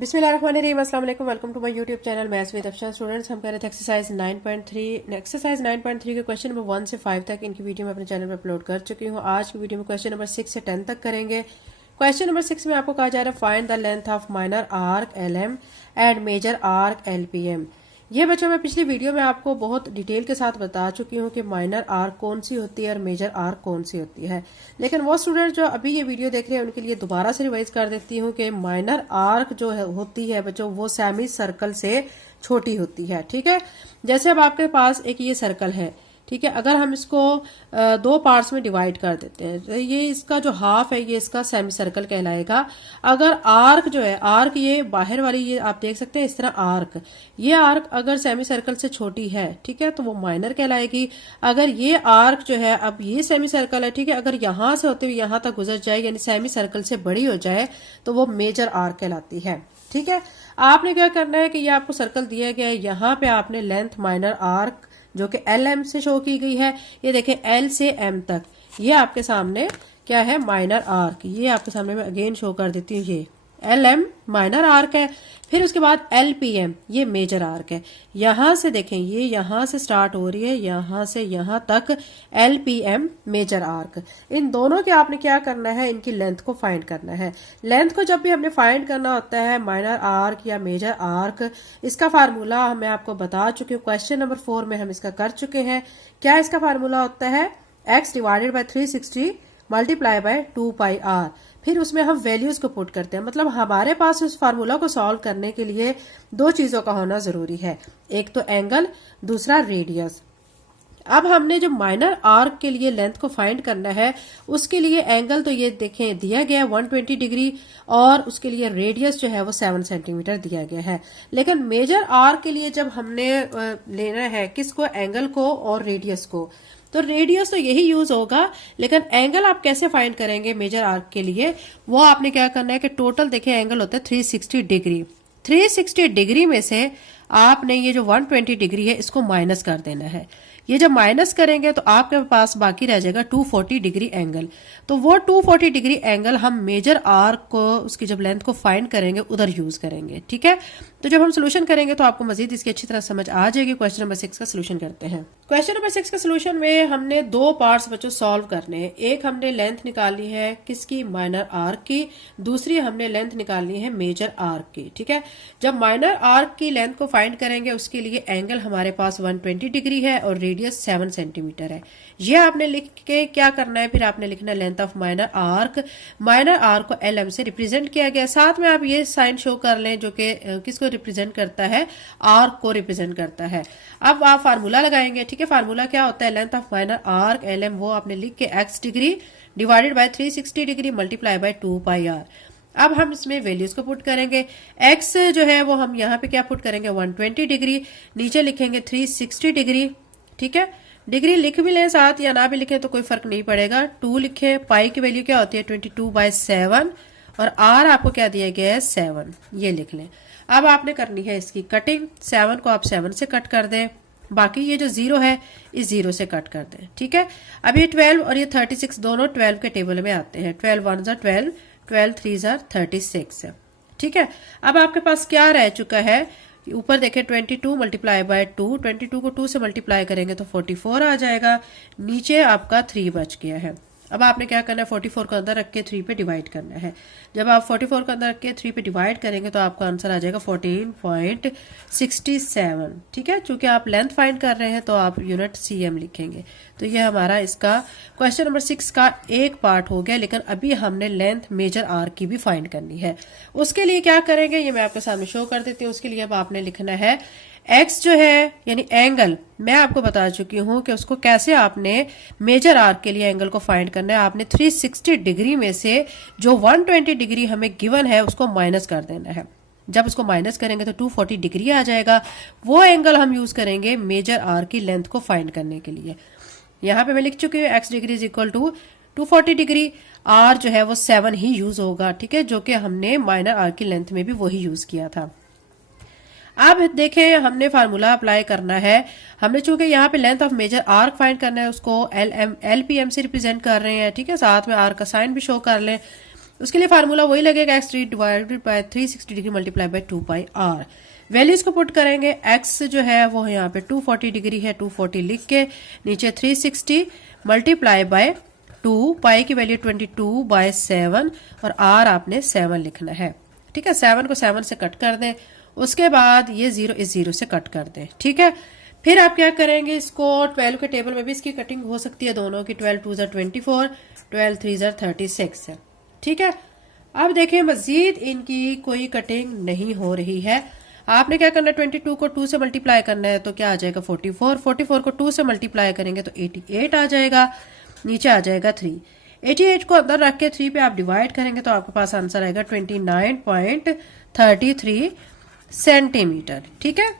बिस्मिल्लाहिर्रहमानिर्रहीम, अस्सलाम वालेकुम। Welcome to my YouTube channel maths with Afshan. Students, हम कर रहे थे एक्सरसाइज 9.3 के क्वेश्चन नंबर 1 से 5 तक इनकी वीडियो मैं अपने चैनल पर अपलोड कर चुकी हूँ। आज की वीडियो में क्वेश्चन नंबर 6 से 10 तक करेंगे। क्वेश्चन नंबर 6 में आपको कहा जा रहा है find the length of minor arc LM and major arc LPM। ये बच्चों मैं पिछली वीडियो में आपको बहुत डिटेल के साथ बता चुकी हूँ कि माइनर आर्क कौन सी होती है और मेजर आर्क कौन सी होती है, लेकिन वो स्टूडेंट जो अभी ये वीडियो देख रहे हैं उनके लिए दोबारा से रिवाइज कर देती हूँ कि माइनर आर्क जो है होती है बच्चों वो सेमी सर्कल से छोटी होती है। ठीक है, जैसे अब आपके पास एक ये सर्कल है, ठीक है, अगर हम इसको दो पार्ट्स में डिवाइड कर देते हैं तो ये इसका जो हाफ है ये इसका सेमी सर्कल कहलाएगा। अगर आर्क जो है, आर्क ये बाहर वाली ये आप देख सकते हैं इस तरह आर्क, ये आर्क अगर सेमी सर्कल से छोटी है, ठीक है, तो वो माइनर कहलाएगी। अगर ये आर्क जो है, अब ये सेमी सर्कल है, ठीक है, अगर यहां से होते हुए यहां तक गुजर जाए यानी सेमी सर्कल से बड़ी हो जाए तो वो मेजर आर्क कहलाती है। ठीक है, आपने क्या करना है कि ये आपको सर्कल दिया गया है, यहाँ पे आपने लेंथ माइनर आर्क जो कि LM से शो की गई है, ये देखें L से M तक, ये आपके सामने क्या है माइनर आर्क, ये आपके सामने मैं अगेन शो कर देती हूँ। ये LM माइनर आर्क है, फिर उसके बाद LPM ये मेजर आर्क है। यहां से देखें ये यहां से स्टार्ट हो रही है, यहां से यहां तक LPM मेजर आर्क। इन दोनों के आपने क्या करना है, इनकी लेंथ को फाइंड करना है। लेंथ को जब भी हमने फाइंड करना होता है माइनर आर्क या मेजर आर्क, इसका फार्मूला मैं आपको बता चुकी हूँ, क्वेश्चन नंबर 4 में हम इसका कर चुके हैं। क्या इसका फार्मूला होता है, x divided by 360 multiply by 2πr। फिर उसमें हम वैल्यूज को पुट करते हैं, मतलब हमारे पास उस फार्मूला को सॉल्व करने के लिए दो चीजों का होना जरूरी है, एक तो एंगल, दूसरा रेडियस। अब हमने जो माइनर आर्क के लिए लेंथ को फाइंड करना है उसके लिए एंगल तो ये देखें दिया गया है 120 डिग्री और उसके लिए रेडियस जो है वो 7 सेंटीमीटर दिया गया है। लेकिन मेजर आर्क के लिए जब हमने लेना है किसको, एंगल को और रेडियस को, तो रेडियस तो यही यूज होगा, लेकिन एंगल आप कैसे फाइंड करेंगे मेजर आर्क के लिए, वो आपने क्या करना है कि टोटल देखिए एंगल होता है 360 डिग्री। 360 डिग्री में से आपने ये जो 120 डिग्री है इसको माइनस कर देना है। ये जब माइनस करेंगे तो आपके पास बाकी रह जाएगा 240 डिग्री एंगल। तो वो 240 डिग्री एंगल हम मेजर आर्क को उसकी जब लेंथ को फाइंड करेंगे उधर यूज करेंगे। ठीक है, तो जब हम सोल्यूशन करेंगे तो आपको मजीद इसकी अच्छी तरह समझ आ जाएगी। क्वेश्चन नंबर 6 का सोल्यूशन करते हैं। क्वेश्चन नंबर 6 का सोल्यूशन में हमने दो पार्ट्स बच्चों सॉल्व करने हैं। एक हमने लेंथ निकालनी है किसकी, माइनर आर्क की, दूसरी हमने लेंथ निकालनी है मेजर आर्क की। ठीक है, जब माइनर आर्क की लेंथ को फाइंड करेंगे उसके लिए एंगल हमारे पास 120 डिग्री है और रेडियस 7 सेंटीमीटर है। ये आपने लिख के क्या करना है, फिर आपने लिखना है length of minor arc. Minor arc को LM से रिप्रेजेंट किया गया, साथ में आप ये साइन शो कर लें जो कि किसको रिप्रेजेंट करता है, आर्क को रिप्रेजेंट करता है। अब आप फार्मूला लगाएंगे। ठीक है, फार्मूला क्या होता है, length of minor arc LM वो आपने लिख के x degree divided by 360 degree multiply by 2πr। अब हम इसमें वैल्यूज को पुट करेंगे। x जो है वो हम यहाँ पे क्या पुट करेंगे 120 डिग्री, नीचे लिखेंगे 360 डिग्री। ठीक है, डिग्री लिख भी लें साथ या ना भी लिखें तो कोई फर्क नहीं पड़ेगा। 2 लिखे, पाई की वैल्यू क्या होती है 22/7 और r आपको क्या दिया गया है 7, ये लिख लें। अब आपने करनी है इसकी कटिंग, 7 को आप 7 से कट कर दें, बाकी ये जो 0 है इस 0 से कट कर दें। ठीक है, अब ये 12 और ये 36 दोनों 12 के टेबल में आते हैं। 12 1 ज़ा 12, 12 3 ज़ा 36 है। ठीक है, अब आपके पास क्या रह चुका है, ऊपर देखें 22 मल्टीप्लाई बाय 2, 22 को 2 से मल्टीप्लाई करेंगे तो 44 आ जाएगा, नीचे आपका 3 बच गया है। अब आपने क्या करना है 44 को अंदर रख के 3 पे डिवाइड करना है। जब आप 44 को अंदर रख के 3 पे डिवाइड करेंगे तो आपका आंसर आ जाएगा 14.67। ठीक है, चूंकि आप लेंथ फाइंड कर रहे हैं तो आप यूनिट CM लिखेंगे। तो ये हमारा इसका क्वेश्चन नंबर 6 का एक पार्ट हो गया, लेकिन अभी हमने लेंथ मेजर आर्क की भी फाइंड करनी है। उसके लिए क्या करेंगे ये मैं आपके सामने शो कर देती हूँ। उसके लिए अब आपने लिखना है x जो है यानी एंगल, मैं आपको बता चुकी हूं कि उसको कैसे आपने मेजर आर्क के लिए एंगल को फाइंड करना है। आपने 360 डिग्री में से जो 120 डिग्री हमें गिवन है उसको माइनस कर देना है। जब उसको माइनस करेंगे तो 240 डिग्री आ जाएगा। वो एंगल हम यूज करेंगे मेजर आर्क की लेंथ को फाइंड करने के लिए। यहाँ पे मैं लिख चुकी हूँ x degree is equal to 240 degree, r जो है वो 7 ही यूज होगा। ठीक है, जो कि हमने माइनर आर्क की लेंथ में भी वही यूज किया था। अब देखें हमने फार्मूला अप्लाई करना है। हमने चूंकि यहाँ पे length of major arc find करना है उसको LPM से रिप्रेजेंट कर रहे हैं। ठीक है, साथ में आर्क का साइन भी शो कर लें। उसके लिए फार्मूला वही लगेगा, x3 divided by 360 degree multiply by 2 pi r। Values को पुट करेंगे, x जो है वो यहाँ पे 240 डिग्री है, 240 लिख के नीचे 360 मल्टीप्लाई बाय 2, पाई की वैल्यू 22 बाय 7 और r आपने 7 लिखना है। ठीक है, 7 को 7 से कट कर दें, उसके बाद ये 0 इस 0 से कट कर दें। ठीक है, फिर आप क्या करेंगे, इसको 12 के टेबल में भी इसकी कटिंग हो सकती है दोनों की, 12 2 24, 12 3 36 है। ठीक है, अब देखें मजीद इनकी कोई कटिंग नहीं हो रही है। आपने क्या करना है, 22 को 2 से मल्टीप्लाई करना है तो क्या आ जाएगा 44, 44 को 2 से मल्टीप्लाई करेंगे तो 88 आ जाएगा, नीचे आ जाएगा 3। 88 को अंदर रख के 3 पे आप डिवाइड करेंगे तो आपके पास आंसर आएगा 29.33 सेंटीमीटर। ठीक है,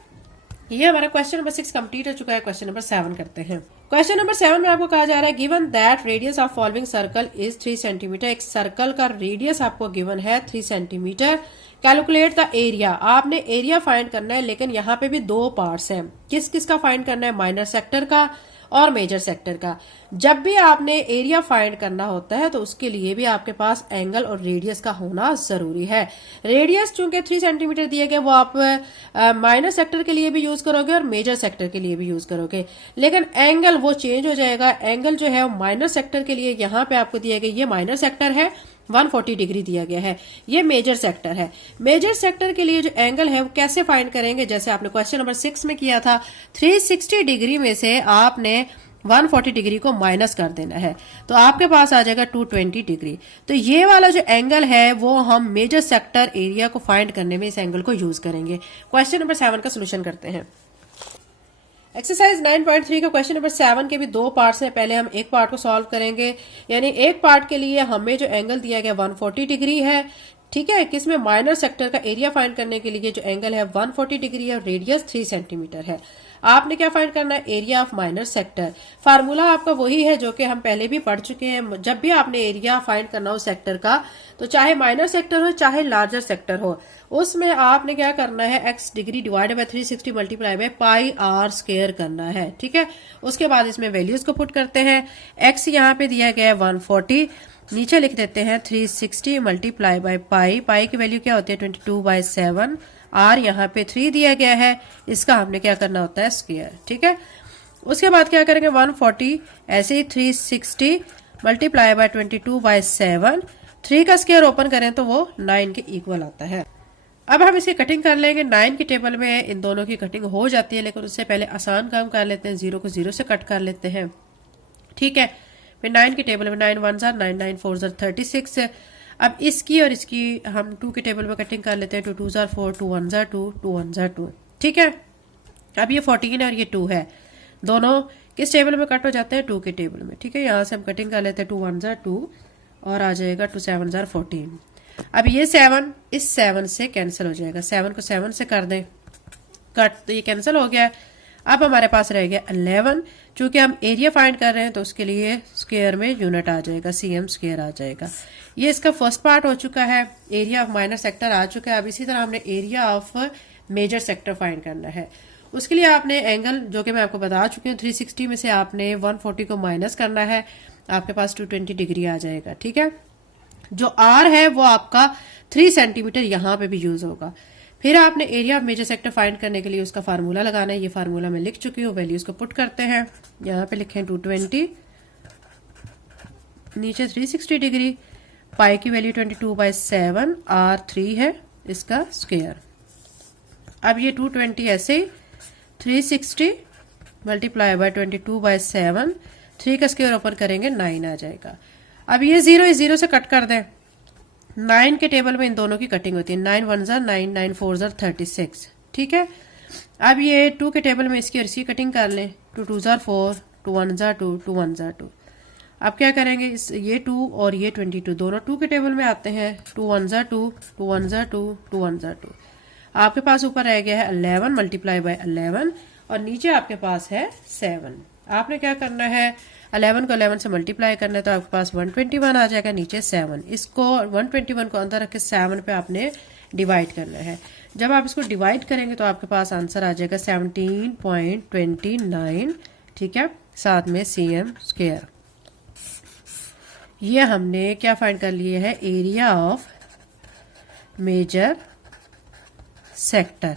ये हमारा क्वेश्चन नंबर 6 कंप्लीट हो चुका है। क्वेश्चन नंबर 7 करते हैं। क्वेश्चन नंबर 7 में आपको कहा जा रहा है given that radius of following circle is 3 centimetre. एक सर्कल का रेडियस आपको गिवन है 3 सेंटीमीटर। कैलकुलेट द एरिया, आपने एरिया फाइंड करना है, लेकिन यहाँ पे भी 2 पार्ट्स हैं। किस किस का फाइंड करना है, माइनर सेक्टर का और मेजर सेक्टर का। जब भी आपने एरिया फाइंड करना होता है तो उसके लिए भी आपके पास एंगल और रेडियस का होना जरूरी है। रेडियस चूंकि 3 सेंटीमीटर दिया गया, वो आप माइनर सेक्टर के लिए भी यूज करोगे और मेजर सेक्टर के लिए भी यूज करोगे, लेकिन एंगल वो चेंज हो जाएगा। एंगल जो है माइनर सेक्टर के लिए यहाँ पे आपको दिया गया, ये माइनर सेक्टर है, 140 डिग्री दिया गया है। ये मेजर सेक्टर है। मेजर सेक्टर के लिए जो एंगल है वो कैसे फाइंड करेंगे, जैसे आपने क्वेश्चन नंबर 6 में किया था, 360 डिग्री में से आपने 140 डिग्री को माइनस कर देना है तो आपके पास आ जाएगा 220 डिग्री। तो ये वाला जो एंगल है वो हम मेजर सेक्टर एरिया को फाइंड करने में इस एंगल को यूज करेंगे। क्वेश्चन नंबर 7 का सोल्यूशन करते हैं। एक्सरसाइज 9.3 का क्वेश्चन नंबर 7 के भी 2 पार्ट्स हैं। पहले हम एक पार्ट को सॉल्व करेंगे, यानी एक पार्ट के लिए हमें जो एंगल दिया गया 140 डिग्री है। ठीक है, किसमें माइनर सेक्टर का एरिया फाइंड करने के लिए जो एंगल है 140 डिग्री है, रेडियस 3 सेंटीमीटर है। आपने क्या फाइंड करना है, area of minor sector. Formula आपका वही है जो कि हम पहले भी पढ़ चुके हैं। जब भी आपने एरिया फाइंड करना हो सेक्टर का, तो चाहे माइनर सेक्टर हो चाहे लार्जर सेक्टर हो, उसमें आपने क्या करना है, x degree divide by 360 multiply by pi r square करना है। ठीक है, उसके बाद इसमें वैल्यूज को पुट करते हैं। x यहाँ पे दिया गया है 140, नीचे लिख देते हैं 360 मल्टीप्लाई बाय पाई, पाई की वैल्यू क्या होती है 22/7, r यहाँ पे 3 दिया गया है, इसका हमने क्या करना होता है स्क्वायर। ठीक है, उसके बाद क्या करेंगे 140 ऐसे ही 360 मल्टीप्लाई बाय 22/7, 3 का स्क्वायर ओपन करें तो वो 9 के इक्वल आता है। अब हम इसकी कटिंग कर लेंगे। 9 की टेबल में इन दोनों की कटिंग हो जाती है, लेकिन उससे पहले आसान काम कर लेते हैं, 0 को 0 से कट कर लेते हैं। ठीक है, फिर 9 की टेबल में 9 1 9 9 4 36। अब इसकी और इसकी हम 2 की टेबल में कटिंग कर लेते हैं। 2 2 4, 2 1 2, 2 1 2। ठीक है, अब ये 14 है और ये 2 है, दोनों किस टेबल में कट हो जाते हैं, 2 के टेबल में। ठीक है, यहाँ से हम कटिंग कर लेते हैं, 2 1 2 और आ जाएगा 2 7 14। अब ये 7 इस 7 से कैंसिल हो जाएगा, 7 को 7 से कर दें कट, तो ये कैंसिल हो गया। अब हमारे पास रह गया 11। चूंकि हम एरिया फाइंड कर रहे हैं तो उसके लिए स्क्वायर में यूनिट आ जाएगा, cm स्क्वायर आ जाएगा। ये इसका फर्स्ट पार्ट हो चुका है, एरिया ऑफ माइनर सेक्टर आ चुका है। अब इसी तरह हमने area of major sector find करना है। उसके लिए आपने एंगल, जो कि मैं आपको बता चुकी हूँ, 360 में से आपने 140 को माइनस करना है, आपके पास 220 डिग्री आ जाएगा। ठीक है, जो r है वो आपका 3 सेंटीमीटर यहाँ पे भी यूज होगा। फिर आपने area of major sector find करने के लिए उसका फार्मूला लगाना है। ये फार्मूला मैं लिख चुकी हूँ, वैल्यूज को पुट करते हैं। यहाँ पे लिखें 220, नीचे 360 डिग्री, पाई की वैल्यू 22/7, r 3 है, इसका स्क्वायर। अब ये 220 ऐसे 360 मल्टीप्लाई बाय 22/7, 3 का स्क्वायर ओपन करेंगे 9 आ जाएगा। अब ये 0 इस 0 से कट कर दें। 9 के टेबल में इन दोनों की कटिंग होती है, 9 1 9 9 4 36। ठीक है, अब ये 2 के टेबल में इसकी और इसकी कटिंग कर लें, 2 2 4, 2 1 2, 2 1 2। अब क्या करेंगे, ये 2 और ये 22 दोनों 2 के टेबल में आते हैं, 2 1 2, 2 1 2, 2 1 2। आपके पास ऊपर रह गया है 11 मल्टीप्लाई बाय 11 और नीचे आपके पास है 7। आपने क्या करना है, 11 को 11 से मल्टीप्लाई करना है तो आपके पास 121 आ जाएगा, नीचे 7। इसको 121 को अंदर रख के 7 पे आपने डिवाइड करना है। जब आप इसको डिवाइड करेंगे तो आपके पास आंसर आ जाएगा 17.29। ठीक है, साथ में cm स्क्वायर। ये हमने क्या फाइंड कर लिए है, एरिया ऑफ मेजर सेक्टर।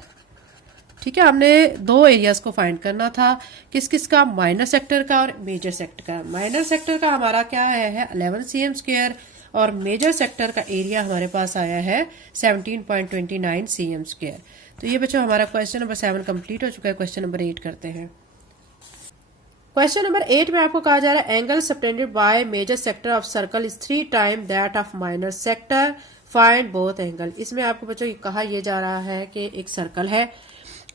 ठीक है, हमने दो एरियाज को फाइंड करना था, किस किस का, माइनर सेक्टर का और मेजर सेक्टर का। माइनर सेक्टर का हमारा क्या आया है 11 cm² और मेजर सेक्टर का एरिया हमारे पास आया है 17.29 cm²। तो ये बच्चों हमारा क्वेश्चन नंबर 7 कंप्लीट हो चुका है। क्वेश्चन नंबर 8 करते हैं। क्वेश्चन नंबर 8 में आपको कहा जा रहा है angle subtended by major sector of circle is 3 time that of minor sector, find both angle. इसमें आपको बच्चों कहा यह जा रहा है कि एक सर्कल है,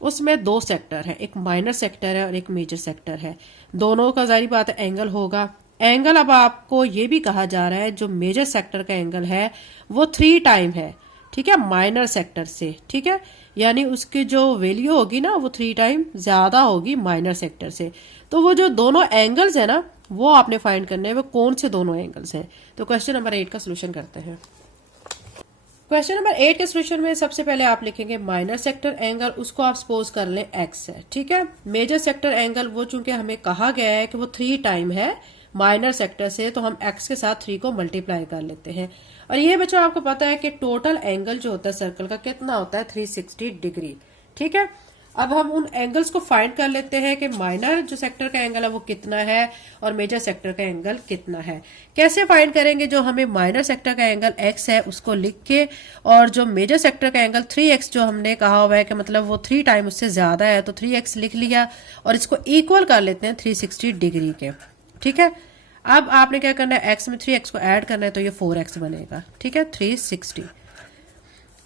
उसमें दो सेक्टर है, एक माइनर सेक्टर है और एक मेजर सेक्टर है। दोनों का जारी बात है एंगल होगा। एंगल अब आपको ये भी कहा जा रहा है जो मेजर सेक्टर का एंगल है वो 3 टाइम है, ठीक है, माइनर सेक्टर से। ठीक है, यानी उसकी जो वैल्यू होगी ना वो 3 टाइम ज्यादा होगी माइनर सेक्टर से। तो वो जो दोनों एंगल्स है ना वो आपने फाइंड करने हैं, वो कौन से दोनों एंगल्स हैं। तो क्वेश्चन नंबर 8 का सोल्यूशन करते हैं। क्वेश्चन नंबर 8 के सोल्यूशन में सबसे पहले आप लिखेंगे माइनर सेक्टर एंगल, उसको आप सपोज कर लें x है। ठीक है, मेजर सेक्टर एंगल वो चूंकि हमें कहा गया है कि वो 3 टाइम है माइनर सेक्टर से, तो हम x के साथ 3 को मल्टीप्लाई कर लेते हैं। और ये बच्चों आपको पता है कि टोटल एंगल जो होता है सर्कल का कितना होता है 360 डिग्री। ठीक है, अब हम उन एंगल्स को फाइंड कर लेते हैं कि माइनर जो सेक्टर का एंगल है वो कितना है और मेजर सेक्टर का एंगल कितना है। कैसे फाइंड करेंगे, जो हमें माइनर सेक्टर का एंगल x है उसको लिख के, और जो मेजर सेक्टर का एंगल 3x जो हमने कहा हुआ है कि मतलब वो 3 टाइम उससे ज्यादा है, तो 3x लिख लिया और इसको इक्वल कर लेते हैं 360 डिग्री के। ठीक है, अब आपने क्या करना है, x में 3x को ऐड करना है तो ये 4x बनेगा। ठीक है, 360।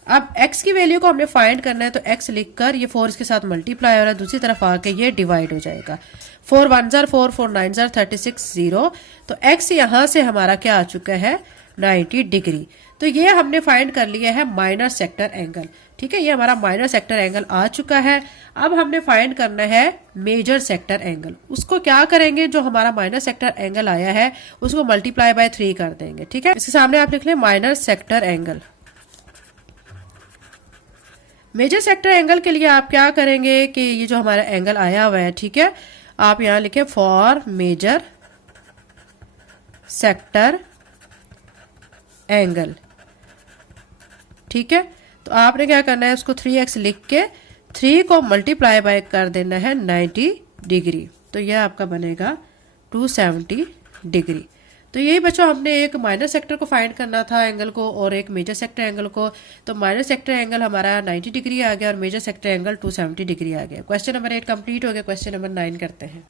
अब x की वैल्यू को हमने फाइंड करना है तो x लिखकर ये 4 इसके साथ मल्टीप्लाई हो रहा है, दूसरी तरफ आके ये डिवाइड हो जाएगा। 4 1 जार 4 4 9 जार 36 0। तो x यहां से हमारा क्या आ चुका है 90 डिग्री। तो ये हमने फाइंड कर लिया है माइनर सेक्टर एंगल। ठीक है, ये हमारा माइनर सेक्टर एंगल आ चुका है। अब हमने फाइंड करना है मेजर सेक्टर एंगल। उसको क्या करेंगे, जो हमारा माइनर सेक्टर एंगल आया है उसको मल्टीप्लाई बाय 3 कर देंगे। ठीक है, इसके सामने आप लिख लें minor sector angle. Major sector angle के लिए आप क्या करेंगे कि ये जो हमारा एंगल आया हुआ है, ठीक है, आप यहां लिखें फॉर मेजर सेक्टर एंगल। ठीक है, तो आपने क्या करना है, उसको 3x लिख के 3 को मल्टीप्लाई बाय कर देना है 90 डिग्री। तो यह आपका बनेगा 270 डिग्री। तो यही बच्चों हमने एक माइनर सेक्टर को फाइंड करना था एंगल को और एक मेजर सेक्टर एंगल को। तो माइनर सेक्टर एंगल हमारा 90 डिग्री आ गया और मेजर सेक्टर एंगल 270 डिग्री आ गया। क्वेश्चन नंबर 8 कंप्लीट हो गया। क्वेश्चन नंबर 9 करते हैं।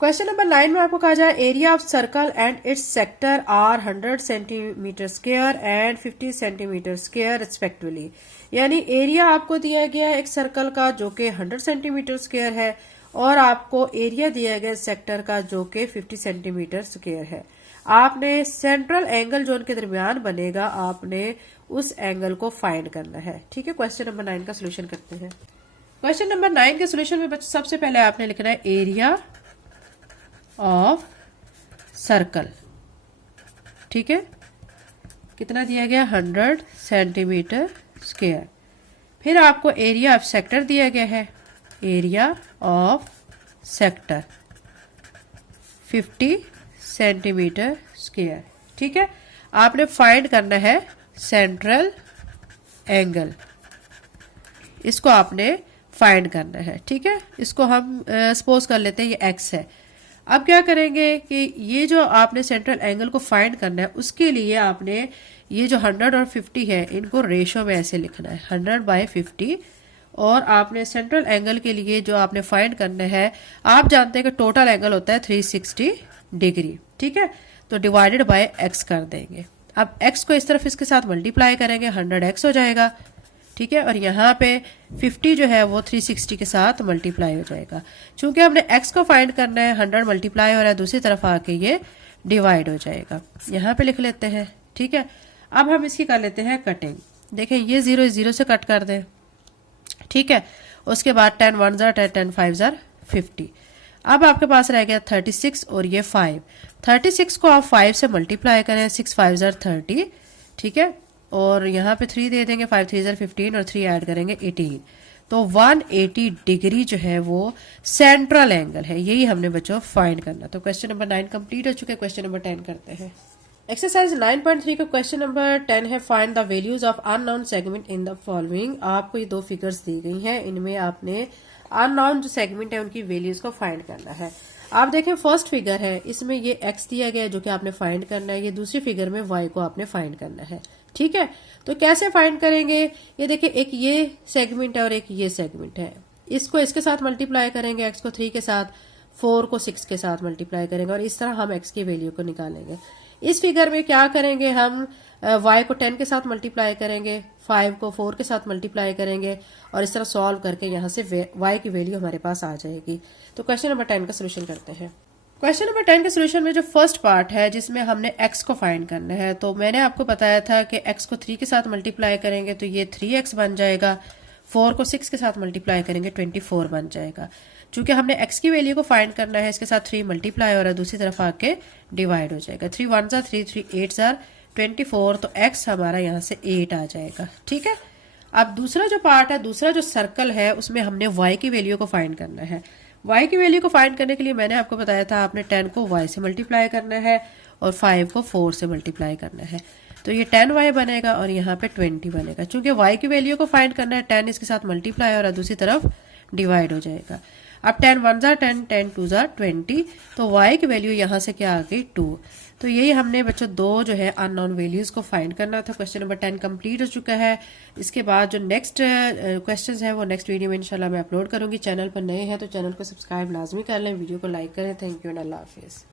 क्वेश्चन नंबर 9 में आपको कहा जाए area of circle and its sector are 100 centimetre square and 50 centimetre square respectively. यानी एरिया आपको दिया गया है एक सर्कल का जो कि 100 सेंटीमीटर स्क्वायर है और आपको एरिया दिया गया सेक्टर का जो कि 50 सेंटीमीटर स्क्वायर है। आपने सेंट्रल एंगल जो उनके दरमियान बनेगा आपने उस एंगल को फाइंड करना है। ठीक है, क्वेश्चन नंबर 9 का सोल्यूशन करते हैं। क्वेश्चन नंबर 9 के सोल्यूशन में बच्चे सबसे पहले आपने लिखना है एरिया ऑफ सर्कल। ठीक है, कितना दिया गया 100 सेंटीमीटर स्क्वायर। फिर आपको एरिया ऑफ सेक्टर दिया गया है, area of sector 50 centimetre square. ठीक है, आपने फाइंड करना है सेंट्रल एंगल, इसको आपने फाइंड करना है। ठीक है, इसको हम सपोज कर लेते हैं ये x है। अब क्या करेंगे कि ये जो आपने सेंट्रल एंगल को फाइंड करना है उसके लिए आपने ये जो 100 और 50 है इनको रेशो में ऐसे लिखना है 100/50। और आपने सेंट्रल एंगल के लिए जो आपने फाइंड करना है, आप जानते हैं कि टोटल एंगल होता है 360 डिग्री। ठीक है, तो डिवाइडेड बाय x कर देंगे। अब x को इस तरफ इसके साथ मल्टीप्लाई करेंगे 100x हो जाएगा। ठीक है, और यहाँ पे 50 जो है वो 360 के साथ मल्टीप्लाई हो जाएगा। चूंकि हमने x को फाइंड करना है 100 मल्टीप्लाई हो रहा है, दूसरी तरफ आके ये डिवाइड हो जाएगा। यहाँ पे लिख लेते हैं। ठीक है, अब हम इसकी कर लेते हैं कटिंग। देखें ये 0 0 से कट कर दें। ठीक है, उसके बाद 10 1 जार 10 10 5 जार 50। अब आपके पास रह गया 36 और ये 5। 36 को आप 5 से मल्टीप्लाई करें 6 5 जार 30। ठीक है, और यहाँ पे 3 दे देंगे 5 3 जार 15 और 3 ऐड करेंगे 18। तो 180 डिग्री जो है वो सेंट्रल एंगल है। यही हमने बच्चों फाइंड करना। तो क्वेश्चन नंबर 9 कंप्लीट हो चुका है। क्वेश्चन नंबर 10 करते हैं। एक्सरसाइज 9.3 का क्वेश्चन नंबर 10 है find the values of unknown segment in the following. आपको ये दो फिगर्स दी गई हैं, इनमें आपने अननोन जो सेगमेंट है उनकी वैल्यूज को फाइंड करना है। आप देखें फर्स्ट फिगर है, इसमें ये x दिया गया है जो कि आपने फाइंड करना है, ये दूसरी फिगर में y को आपने फाइंड करना है। ठीक है, तो कैसे फाइंड करेंगे? ये देखिए एक ये सेगमेंट है और एक ये सेगमेंट है, इसको इसके साथ मल्टीप्लाई करेंगे, x को 3 के साथ, 4 को 6 के साथ मल्टीप्लाई करेंगे और इस तरह हम x की वैल्यू को निकालेंगे। इस फिगर में क्या करेंगे हम, y को 10 के साथ मल्टीप्लाई करेंगे, 5 को 4 के साथ मल्टीप्लाई करेंगे और इस तरह सॉल्व करके यहाँ से y की वैल्यू हमारे पास आ जाएगी। तो क्वेश्चन नंबर 10 का सोल्यूशन करते हैं। क्वेश्चन नंबर 10 के सोल्यूशन में जो फर्स्ट पार्ट है जिसमें हमने x को फाइंड करना है, तो मैंने आपको बताया था कि x को 3 के साथ मल्टीप्लाई करेंगे तो ये 3x बन जाएगा, 4 को 6 के साथ मल्टीप्लाई करेंगे 24 बन जाएगा। चूंकि हमने x की वैल्यू को फाइंड करना है, इसके साथ 3 मल्टीप्लाई हो रहा है, दूसरी तरफ आके डिवाइड हो जाएगा। 3 1 जार 3, 3 8 जार 24, तो x हमारा यहाँ से 8 आ जाएगा। ठीक है, अब दूसरा जो पार्ट है, दूसरा जो सर्कल है, उसमें हमने y की वैल्यू को फाइंड करना है। y की वैल्यू को फाइंड करने के लिए मैंने आपको बताया था आपने 10 को y से मल्टीप्लाई करना है और 5 को 4 से मल्टीप्लाई करना है, तो ये 10y बनेगा और यहाँ पे 20 बनेगा। चूंकि y की वैल्यू को फाइंड करना है, 10 इसके साथ मल्टीप्लाई और दूसरी तरफ डिवाइड हो जाएगा। अब 10 1 जार 10, 10 2 जार 20, तो y की वैल्यू यहाँ से क्या आ गई 2। तो यही हमने बच्चों दो जो है अननोन वैल्यूज को फाइंड करना था। क्वेश्चन नंबर 10 कंप्लीट हो चुका है। इसके बाद जो नेक्स्ट क्वेश्चंस है वो नेक्स्ट वीडियो में इंशाल्लाह मैं अपलोड करूंगी। चैनल पर नए हैं तो चैनल को सब्सक्राइब लाजमी कर लें, वीडियो को लाइक करें। Thank you and Allah Hafiz.